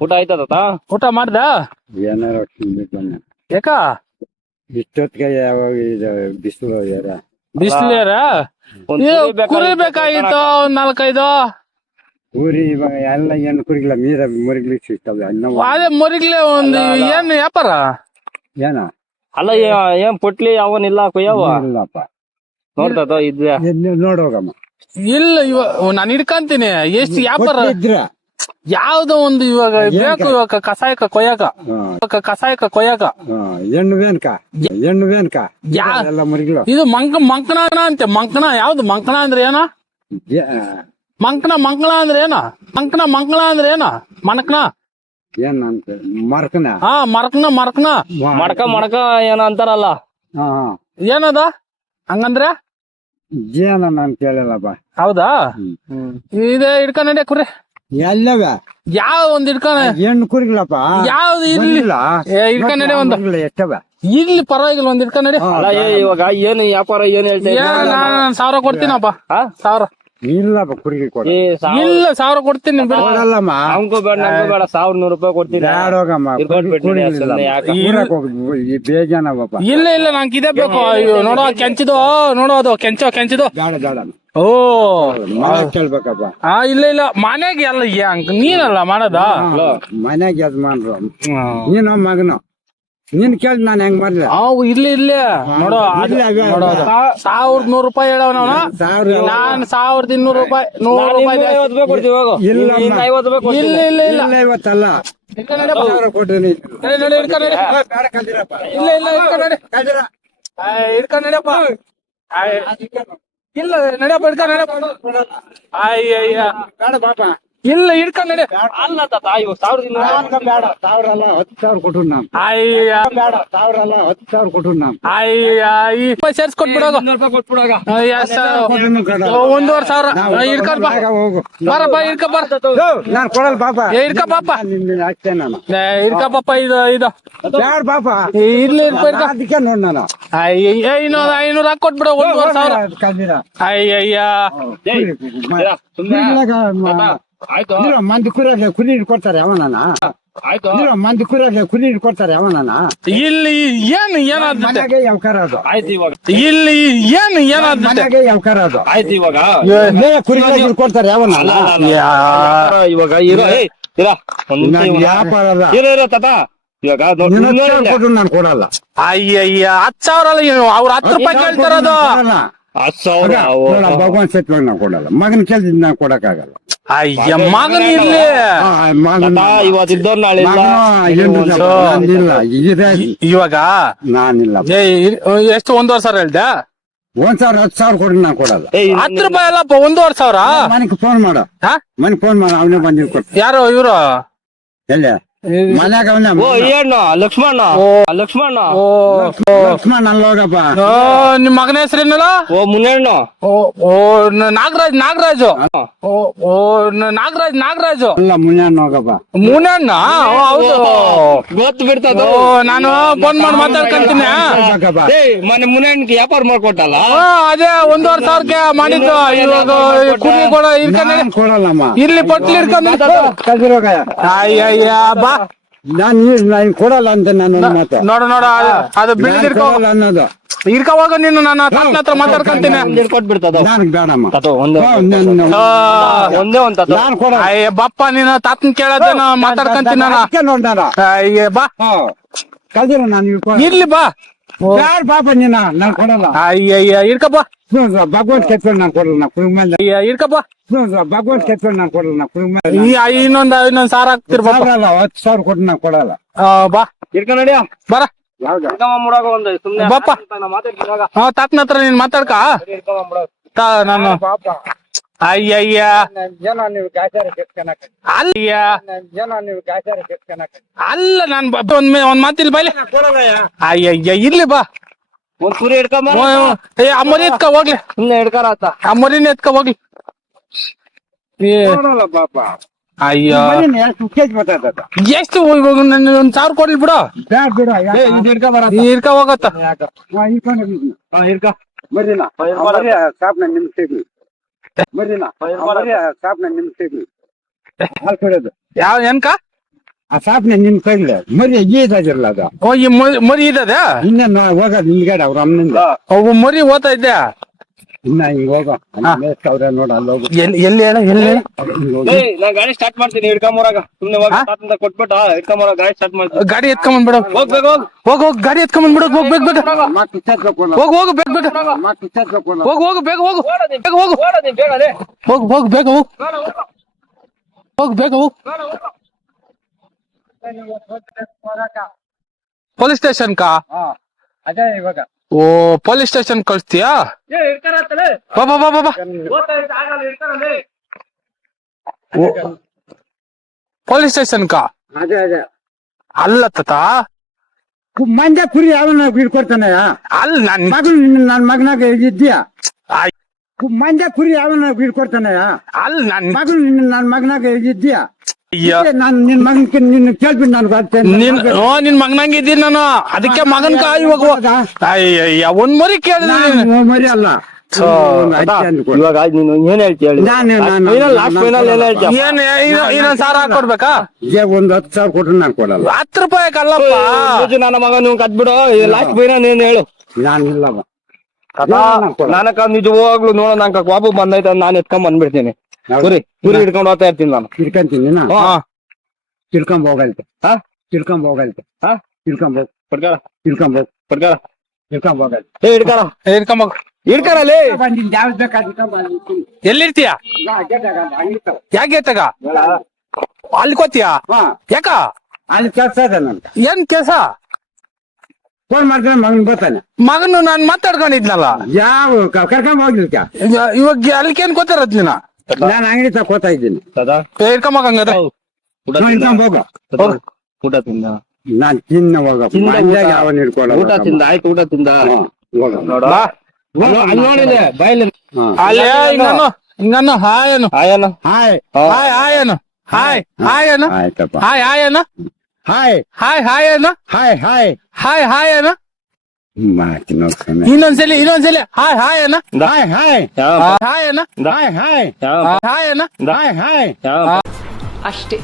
ಊಟ ಆಯ್ತಾ ತಾತ? ಊಟ ಮಾಡ್ದ? ಏನಾರ ತಿನ್ಬೇಕು ಅನ್ನ ಯಾಕ ಇಷ್ಟೊತ್ತಿಗೆ ಯಾವಾಗ ಇದು ಬಿಸಿಲು ಯಾರ ಬಿಸಿಲೇರ ಒಂದ್ ಕುರಿ ಬೇಕಾಗಿತ್ತು ಒಂದ್ ನಾಲ್ಕೈದು. ಊರಿ ಇವಾಗ ಎಲ್ಲ ಏನು ಕುರಿಗಿಲ್ಲ ಮೀರ ಮುರಿಗ್ಲಿಕ್ಕೆ ಸಿಗ್ತವೆ ಅನ್ನ ಅದೇ ಮುರಿಗ್ಲೆ ಒಂದ್ ಏನ್ ವ್ಯಾಪಾರ? ಏನ? ಅಲ್ಲ ಏ- ಏನ್ ಪುಟ್ಲಿ ಅವನಿಲ್ಲ ಕುಯ್ಯವ? ಇಲ್ಲಪ್ಪ. ನೋಡ್ತಾ ಇದ್ದೆ ಎಲ್ಲಿ ನೋಡೋಗಮ್ಮ ಇಲ್ಲ ಇವ ನಾನು ಹಿಡ್ಕಂತೀನಿ. ಎಷ್ಟು ವ್ಯಾಪಾರ? ಇದ್ರ ಯಾವ್ದೋ ಒಂದು ಇವಾಗ ಬೇಕು ಇವಾಗ ಕಸಾಯಕ ಕೊಯ್ಯಾಕ. ಇವಾಗ ಕಸಾಯಕ ಕೊಯ್ಯಾಕ. ಹೆಣ್ಣು ಬೇನ್ಕ? ಹೆಣ್ಣು ಬೇನ್ಕ? ಎಲ್ಲ ಇದು ಮಂಕ ಮಂಕನ ಅಂತೆ. ಮಂಕನ ಯಾವ್ದು? ಮಂಕಣ ಅಂದ್ರೆ ಏನ? ಮಂಕನ ಮಂಕಣ ಅಂದ್ರೆ ಏನ? ಮಂಕನ ಮಂಕಣ ಅಂದ್ರೆ ಏನ? ಮನಕನ? ಏನ ಅಂತ? ಮರ್ಕನ? ಹಾ ಮರಕನ ಮರಕನ. ಮಡಕ ಮಡಕ ಏನ ಅಂತಾರಲ್ಲ? ಹಾ ಏನದ? ಹಂಗಂದ್ರೆ? ಜೇನ ನಾನ್ ಕೇಳಲ್ಲಪ್ಪ ಹೌದಾ. ಇದೇ ಹಿಡ್ಕ ನಡಿಯ ಕುರಿ. ಎಲ್ಲವ? ಯಾವ ಒಂದ್ ಹಿಡ್ಕ ಹೆಣ್ಣು ಕುರಿಗಳಪ್ಪ. ಯಾವ್ದು ಇರ್ಲಿಲ್ಲ ಏ, ಒಂದು ನಡಿ ಒಂದ್. ಎಷ್ಟವ? ಇಲ್ಲಿ ಪರವಾಗಿಲ್ಲ ಒಂದ್ ಹಿಡ್ಕ ನಡಿ. ಇವಾಗ ಏನ್ ವ್ಯಾಪಾರ ಏನ್ ಹೇಳ್ತಾ ನಾನ್ ಸಾವಿರ ಕೊಡ್ತೀನಪ್ಪ? ಸಾವಿರ. ಇಲ್ಲಪ್ಪ ಕುರಿಗೆ ಕೊಡ. ಇಲ್ಲ ಸಾವಿರ ಕೊಡ್ತೀನಿ ಬಿಡು. ಕೊಡಲ್ಲಮ್ಮ. ನಮ್ಗೂ ಬೇಡ ನಮ್ಗೂ ಬೇಡ ಸಾವಿರ ನೂರು ರೂಪಾಯಿ ಕೊಡ್ತೀನಿ. ಈ ಬೇಜಾನವಪ್ಪ. ಇಲ್ಲ ಇಲ್ಲ ನಂಗೆ ಇದೇ ಬೇಕು. ನೋಡೋ ಕೆಂಚಿದೋ ನೋಡೋದು ಕೆಂಚೋ ಕೆಂಚಿದೋ ಬೇಡ ಬೇಡ. ಓ. ಕೇಳ್ಬೇಕಪ್ಪ. ಆ ಇಲ್ಲ ಇಲ್ಲ. ಮನೆಗೆ ಎಲ್ಲ ಹೆಂಗ್ ನೀನಲ್ಲ ಮಾಡದ? ಮನೆಗೆ ಯಜಮಾನ್ರು. ನೀನು ಮಗನು. ನೀನ್ ಕೇಳಿ ನಾನು ಹೆಂಗ್ ಮಾಡ್ಲಿ? ಅವು ಇಲ್ಲ ಇಲ್ಲ ನೋಡೋ ಸಾವಿರದ ನೂರು ರೂಪಾಯಿ ಹೇಳವನ ಸಾವಿರ ನಾನ್ ಸಾವಿರದ ಇನ್ನೂರು ರೂಪಾಯಿ ನೂರು ರೂಪಾಯಿ ಇಲ್ಲ ಇನ್ನು ಅಮ್ಮ. ಐವತ್ತು ಇಲ್ಲ ಇಲ್ಲ ಇಲ್ಲ ಇಲ್ಲ ಇವತ್ತಲ್ಲ ಇಲ್ಲ. ಇಲ್ಲ ನಡಿಯಪ್ಪ ಆ, ಇಲ್ಲ ನಡಿಯಪ್ಪ ಹಿಡ್ಕ ನಡಿಯಪ್ಪ ಅಯ್ಯಯ್ಯ ಬೇಡ ಪಾಪ ಇಲ್ಲ ಹಿಡ್ಕ ನಡಿ ಅಲ್ಲ ತಾತ ಇವಾಗ ಸಾವಿರದ ಇನ್ನೂರು ಬೇಡ ಸಾವಿರ ಅಲ್ಲ ಹತ್ತು ಸಾವಿರ ಕೊಟ್ಟು ನಾನು ಅಯ್ಯ ಬೇಡ ಸಾವಿರ ಅಲ್ಲ ಹತ್ತು ಸಾವಿರ ಕೊಟ್ಟು ನಾನು ಅಯ್ಯ ಈ ಸೇರ್ಸ್ ಕೊಟ್ಬಿಡೋದು. ಒಂದೂವರೆ ಸಾವಿರ ಹಿಡ್ಕೊಂಡ್ ಬಾ ಹಿಡ್ಕ ಬಾರ ನಾನು ಕೊಡಲ್ ಪಾಪ ಏ, ಹಿಡ್ಕ ಪಾಪ ಅಷ್ಟೇ ನಾನು ಹಿಡ್ಕ ಪಾಪ ಇದು ಇದು ಬೇಡ ಪಾಪ ಇರ್ಲಿ ಹಿಡ್ಕೊ ಅದಕ್ಕೆ ನೋಡ್ ನಾನು ಅಯ್ಯ ಐನೂರು ಐನೂರು ಹಾಕಿ ಕೊಟ್ಬಿಡೋ ಒಂದೂವರೆ ಸಾವಿರ ಅಯ್ಯಯ್ಯ ಅಯ್ಯಯ್ಯ ಆಯ್ತು. ಮಂದಿ ಕುರಿಯಾಗ ಕುರಿ ಹಿಡ್ಕೊಡ್ತಾರೆ ಅವನ ಆಯ್ತು. ಮಂದಿ ಕುರಿಯಾಗ ಕುರಿ ಹಿಡ್ಕೊಡ್ತಾರೆ ಅವನ ಇಲ್ಲಿ ಏನು ಏನಾಗುತ್ತೆ ಮನೆಗೆ ಯಾವ್ಕಾರ ಅದು? ಆಯ್ತು ಇವಾಗ. ಇಲ್ಲಿ ಏನು ಏನಾಗುತ್ತೆ ಮನೆಗೆ ಯಾವ್ಕಾರ ಅದು? ಆಯ್ತು ಇವಾಗ. ಲೇ, ಕುರಿ ಹಿಡ್ಕೊಡ್ತಾರೆ ಅವನ ಅಲ್ಲ, ಅಲ್ಲ, ಅಲ್ಲ. ಇವಾಗ ಇರೋ ಇರ ಒಂದ್ ನಿಮಿಷ ವ್ಯಾಪಾರ ಅಲ್ಲ ಇರೋ ಇರೋ ತಾತ. ಇವಾಗ ನಾನು ಕೊಡಲ್ಲ. ಅಯ್ಯಯ್ಯ ಹತ್ತು ಸಾವಿರ ಅವ್ರ ಹತ್ತು ರೂಪಾಯಿ ಕೇಳ್ತಾರದು. ಹತ್ತು ಸಾವಿರ. ನೋಡ, ಭಗವಾನ್ ಸತ್ವ ನಾವು ಕೊಡಲ್ಲ. ಮಗನ ಕೇಳಿದ್ ನಾವು ಕೊಡಕ್ಕಾಗಲ್ಲ. ಅಯ್ಯ ಮಗನ್ ಇರ್ಲಿ. ಆ, ಮಗನ್ ತಾತ ಇವತ್ತು ಇದ್ದವ್ರು ನಾಳೆ ಇಲ್ಲ ಮಗನು ಏನಿಲ್ಲ, ನಾನಿಲ್ಲ ಇದೆ ಇವಾಗ? ನಾನಿಲ್ಲ. ಏ, ಎಷ್ಟು ಒಂದೂವರೆ ಸಾವಿರ ಹೇಳ್ದೆ? ಒಂದ್ ಸಾವಿರ ಹತ್ತು ಸಾವಿರ ಕೊಡ್ರಿ ನಾನು ಕೊಡಲ್ಲ. ಏಯ್ ಹತ್ತು ರೂಪಾಯಿ ಅಲ್ಲಪ್ಪ ಒಂದೂವರೆ ಸಾವಿರ ಮನೆಗೆ ಫೋನ್ ಮಾಡು. ಹಾ? ಮನೆಗೆ ಫೋನ್ ಮಾಡು ಅವನೇ ಬಂದಿರ್ ಕೊಟ್ಟು ಯಾರು ಇವ್ರು? ಎಲ್ಲಿ? ಮನ್ಯಾಗ ಅವನೇ ಓ ಅಣ್ಣ ಲಕ್ಷ್ಮಣ ಲಕ್ಷ್ಮಣ ಓ ಲಕ್ಷ್ಮಣ ಅಲ್ಲ ಹೋಗಪ್ಪ ಓ, ನಿಮ್ ಮಗನ ಹೆಸರೇನಲ್ಲ ಓ ಮುನ್ನಣ್ಣ ಓ ಓ ನಾಗರಾಜ್ ನಾಗರಾಜು. ಓ ಓ ನಾಗರಾಜ್ ನಾಗರಾಜು. ಅಲ್ಲ ಮುನ್ಯಾನ್ ಹೋಗಪ್ಪ. ಮುನಣ್ಣ ಓ, ಹೌದು. ಗೊತ್ತು ಬಿಡ್ತದ? ಓ ನಾನು ಫೋನ್ ಮಾಡಿ ಮಾತಾಡ್ಕೊಂತೀನಿ. ಮನೆ ಮುನ್ನಣ್ಣಗೆ ವ್ಯಾಪಾರ ಮಾಡ್ಕೊಟ್ಟಲ್ಲ? ಅದೇ ಒಂದೂವರೆ ಸಾವಿರಕ್ಕೆ ಮಾಡಿದ್ದು. ಇವಾಗ ಕುರಿ ಕೂಡ ಇರ್ಕೊಂಡ ಇರ್ಲಿ ಪಟ್ಲಿ ಕಲ್ದಿರೋಗ ಅಯ್ಯಯ್ಯ ಬಾ. ನಾನ್ ಕೊಡಲ್ಲ ಅಂತ ನಾನು ಮಾತು. ನೋಡು ನೋಡು ಅದು- ಅದು ಬಿಲ್ಡ್ ನಾನ್ ಇರ್ಕೋ ಕೊಡಲ್ಲ ಅನ್ನೋದು. ಇರ್ಕೋವಾಗ ನೀನು ನನ್ನ ತಾತನ ಹತ್ರ ಮಾತಾಡ್ಕೊಂತೀನಿ. ಕೊಟ್ಬಿಡ್ತದ ಬೇಡಮ್ಮ. ಒಂದೇ ಹಾ, ನಾನು- ಆ, ಒಂದೇ ನಾನ್ ಕೊಡಲ್ಲ. ಅಯ್ಯ ಬಪ್ಪ ನೀನು ತಾತನ್ ಕೇಳೋದೇನ ಮಾತಾಡ್ಕೊಂತೀನಿ ನಾನು ಅದಕ್ಕೆ ನೋಡ್ ನಾನು. ಅಯ್ಯ ಬಾ. ಹಾ. ಕಲ್ದಿರೋ ನಾನು ಇರ್ಲಿ ಬಾ. ಯಾರ್ ಪಾಪ ನೀನ? ನಾನ್ ಕೊಡಲ್ಲ. ಅಯ್ಯಯ್ಯ ಇರ್ಕಪ್ಪ ಸುಮ್ನೆ ಭಗವಂತ ನಾನು ಕೊಡಲ್ಲ ನಾ ಮೇಲೆ. ಇರ್ಕಪ್ಪ ಭಗವಂತ ನಾನು ಕೊಡಲ್ಲ ನಾ ಮೇಲೆ. ಇನ್ನೊಂದ್ ಇನ್ನೊಂದ್ ಸಾರ ಸಾವಿರ ಅಲ್ಲ ಹತ್ತು ಸಾವಿರ ಕೊಟ್ಟು ನಾನು ಕೊಡಲ್ಲ. ಆ, ಬಾ. ಇರ್ಕ ನಡಿಯ ಬರ. ಹಾ ತಾತನ ಹತ್ರ ನೀನ್ ಮಾತಾಡ್ಕ ತಾ ನಾನು. ಪಾಪ. ಅಯ್ಯಯ್ಯ. ಅಲ್ಲಯ್ಯ ಅಲ್ಲ ನಾನ್ ಬ- ಒಂದ್ ಒಂದ್ ಮಾತಿಲ್ ಬೈಲೆ. ಅಯ್ಯಯ್ಯ ಇಲ್ಲಿ ಬಾ. ಒಂದ್ ಕುರಿ ಹಿಡ್ಕೊಂಬ ಓ, ಓ, ಏ ಆ ಮರಿ ಎತ್ಕ ಹೋಗ್ಲಿ ಸುಮ್ನೆ ಹಿಡ್ಕಾರ ಆತ ಆ ಮರಿನ ಎತ್ಕ ಹೋಗ್ಲಿ ಏ ಕೊಡಲ್ಲ ಪಾಪ ಅಯ್ಯ ಮನೇನ ಎಷ್ಟು ಕೇಜ್ ಮಾತಾಡ್ತ ಎಷ್ಟು ಇವಾಗ ನನ್ ಒಂದ್ ಸಾವಿರ ಕೊಡ್ಲಿ ಬಿಡು ಬ್ಯಾಡ ಬಿಡ ಏ ಇದು ಹಿಡ್ಕ ಬರ ನೀ ಇರ್ಕ ಹೋಗತ್ತ ಹಿಡ್ಕ ಮರಿನ ಮರಿ ಸಾಪ್ನ ನಿಮ್ ತೆಗಿ ಮರಿನ ಮರಿ ಸಾಪ್ನ ನಿಮ್ ತೆಗಿ ಹಾಲ್ ಕೊಡೋದು ಯಾವ ಏನ್ಕ ಆ ಸಾಪ್ನೆ ನಿನ್ ಕೈಲಿ ಮರಿ ಈದಾಗಿರ್ಲ ಅದು. ಓ ಈ ಮರಿ- ಮರಿ ಇನ್ನ ನಾ ಹೋಗೋದು ಅವ್ರ ಅಮ್ಮನಿಂದ. ಅವು ಮರಿ ಓದ್ತಾ ಇದ್ದೆ ಇನ್ನ ಹಿಂಗ್ ಹೋಗೋ ಅವ್ರ ನೋಡ ಅಲ್ಲಿ ಹೋಗು. ಎಲ್ಲಿ ಎಲ್ಲಿ ಹೇಳ ಎಲ್ಲಿ ಹೇಳ? ಹಿಂಗ್. ಹೋಗು. ಏಯ್ ನಾ ಗಾಡಿ ಸ್ಟಾರ್ಟ್ ಮಾಡ್ತೀನಿ ಹಿಡ್ಕೊಂಬರಾಗ ಸುಮ್ನೆ ಹೋಗಿ ಕೊಟ್ಬಿಟ್ಟು ಹಿಡ್ಕೊಂಬರ ಗಾಡಿ ಸ್ಟಾರ್ಟ್ ಮಾಡ್ತೀನಿ. ಗಾಡಿ ಎತ್ಕೊಂಬಂದ್ಬಿಡ ಹೋಗ್ಬೇಕು ಹೋಗ್ ಹೋಗ್. ಹೋಗ್ ಗಾಡಿ ಎತ್ಕೊಂಬಂದ್ಬಿಡ ಹೋಗ್ ಬೇಗ ಬೇಗ. ಹೋಗ್ ಛತ್ರ ಹೋಗ್ ಹೋಗ್ ಬೇಗ ಬೇಗ. ಹೋಗ್ ಹೋಗು ಬೇಗ ಹೋಗ್. ಹೋಗು. ಹೋಗ್ ಹೋಗ್ ಬೇಗ ಹೋಗ್. ಹೋಗ್. ಬೇಗ ಹೋಗ್. ಪೊಲೀಸ್ ಸ್ಟೇಷನ್ ಕಾ? ಅದೇ ಇವಾಗ. ಓ ಪೊಲೀಸ್ ಸ್ಟೇಷನ್ ಕಳಿಸ್ತೀಯಾ? ಏ ಹಿಡ್ಕರತ್ತಲೆ ಬಾ ಪೊಲೀಸ್ ಸ್ಟೇಷನ್ ಕಾ? ಅದೇ ಅದೇ. ಅಲ್ಲ ತಾತ. ಮಂಜ ಕುರಿ ಯಾವ ಬಿಡ್ಕೊಡ್ತಾನೆ ಅಲ್ಲ ನನ್ನ ಮಗನ್ ನನ್ ಮಗನಾಗ ಇದ್ದೀಯಾ ಮಂಜ ಕುರಿ ಯಾವನ ಬಿಡ್ಕೊಡ್ತಾನೆ ಅಲ್ಲ ನನ್ನ ಮಗನ್ ನನ್ ಮಗನಾಗ ಇದ್ದೀಯಾ ಅಯ್ಯ. ನಾನ್ ನಿನ್ ಮಗನ್ ನಿನ್ ಕೇಳ್ಬಿಟ್ಟು ನಾನು ಬರ್ತೇನೆ ನಿನ್ ಓ ನಿನ್ ಮಗನಂಗ ಇದ್ದೀನಿ ನಾನು. ಅದಕ್ಕೆ ಮಗನ್ ಕಾ ಇವಾಗ ಅಯ್ಯಯ್ಯ ಒಂದ್ ಮರಿ ಕೇಳಿದ್ರೆ ಮರಿ ಅಲ್ಲ. ಇವಾಗ ನೀನು ಏನ್ ಹೇಳ್ತೀಯ ಹೇಳಿ? ನಾನು- ನಾನು- ಫೈನಲ್ ಲಾಸ್ಟ್ ಫೈನಲ್ ಏನ್ ಹೇಳ್ತೀಯ ಏನ್ ಇನ್ನ- ಇನ್ನೊಂದ್ ಸಾವಿರ ಹಾಕೊಡ್ಬೇಕಾ? ಏ, ಒಂದ್ ಹತ್ತು ಸಾವಿರ ಕೊಟ್ರೆ ನಾನು ಕೊಡಲ್ಲ. ಹತ್ತು ರೂಪಾಯಿ ಅಲ್ಲಪ್ಪ ನನ್ನ ಮಗ ನೀವು ಕದ್ಬಿಡು ಲಾಸ್ಟ್ ಫೈನಲ್ ಏನ್ ಹೇಳು? ನಾನು ಇಲ್ಲವ ನಾನಕ ನಿಜವಾಗ್ಲು ನೋಡ ನಂಕ ಬಾಬು ಬಂದೈತ ನಾನು ಎತ್ಕೊಂಡ್ ಬಂದ್ಬಿಡ್ತೀನಿ. ಗುರಿ ಗುರಿ ಹಿಡ್ಕೊಂಡು ಹೋಗ್ತಾ ಇರ್ತೀನಿ ನಾನು. ಹಿಡ್ಕೊಂತೀನಿ ನಾ? ಹಾ. ತಿಳ್ಕೊಂಡ್ ಹೋಗಲ್ತೆ ಹಾ? ತಿಳ್ಕೊಂಡ್ ಹೋಗಲ್ತೆ ಹಾ? ತಿಳ್ಕೊಂಡ್ ಹೋಗ್. ಪಡ್ಕಾರ ತಿಳ್ಕೊಂಡ್ ಹೋಗ್. ಪಡ್ಕಾರ ತಿಳ್ಕೊಂಡ್ ಹೋಗಲ್ತೆ ಏ ಹಿಡ್ಕಾರ ಹಿಡ್ಕೊಂಬ ಹಿಡ್ಕರಲ್ಲಿ ಬಂದಿದ್ದು ಯಾವ್ದು ಬೇಕಾದ್ರೆ ಎಲ್ಲಿರ್ತೀಯ? ಯಾಕೆ ತಗ ಅಲ್ಲಿ ಕೋತೀಯ ಹಾ. ಯಾಕ? ಅಲ್ಲಿ ಕೆಲಸ ಇದೆ ಏನ್ ಕೆಲ್ಸ? ಫೋನ್ ಮಾಡಿದ್ರೆ ಮಗನ್ ಬರ್ತಾನೆ. ಮಗನು ನಾನ್ ಮಾತಾಡ್ಕೊಂಡಿದ್ನಲ್ಲ? ಯಾವ ಕರ್ಕೊಂಡ್ ಹೋಗ್ಲಿಕ್ಕ? ಇವ- ಇವಾಗ ಅಲ್ಲಿಕೇನ್ ಗೊತ್ತಿರತ್ ನೀನ? ನಾನು ಅಂಗಡಿ ತಕೋತಾ ಇದ್ದೀನಿ. ಸದಾ ಹಿಡ್ಕೊಂಬ ಹಂಗಾರೆ ಊಟ ನಾನ್ ಹಿಡ್ಕೊಂಡ್ ಹೋಗೋ. ತಿಂದ? ಊಟ ತಿಂದ? ನಾನ್ ತಿನ್ನ ಹೋಗ ತಿಂದ ಹಾಯ್ ಊಟ. ಯಾವನ್ ಹಿಡ್ಕೊಳ್ಳೋ ಊಟ ತಿಂದ? ಆಯ್ತು ಊಟ ತಿಂದ? ಹೋಗ. ನೋಡ. ಬಾ. ಅಲ್ಲಿ ನೋಡಿದೆ. ಬಾಯಲ್ಲಿ ಹಾ. ಅಲ್ಲಿ ಹಿಂಗನ್ನು ಹಿಂಗನ್ನು ಹಾಯ್ ಅನ್ನು. ಆಯನ ಹಾಯ್. ಹಾಯ್ ಹಾಯ್ ಅನ್ನು. ಹಾಯ್. ಹಾಯ್ ಅನ್ನು. ಆಯ್ತಪ್ಪ. ಹಾಯ್ ಹಾಯ್ ಅನ್ನು. ಹಾಯ್ ಹಾಯ್ ಹಾಯ್ ಅನ್ನು ಹಾಯ್ ಹಾಯ್ ಹಾಯ್ ಹಾಯ್ ಅನ್ನು ಮಾಡ್ತೀನಿ ನೋಡ್ತಾನೆ ಇನ್ನೊಂದ್ಸಲಿ ಇನ್ನೊಂದ್ಸಲಿ. ಹಾಯ್ ಹಾಯ್ ಅನ್ನು ಹಾಯ್ ಹಾಯ್ ಯಾವ ಹಾಯ್ ಅನ್ನು ಹಾಯ್ ಹಾಯ್ ಯಾವ ಹಾಯ್ ಅನ್ನು ಹಾಯ್ ಹಾಯ್ ಯಾವ ಅಷ್ಟೇ.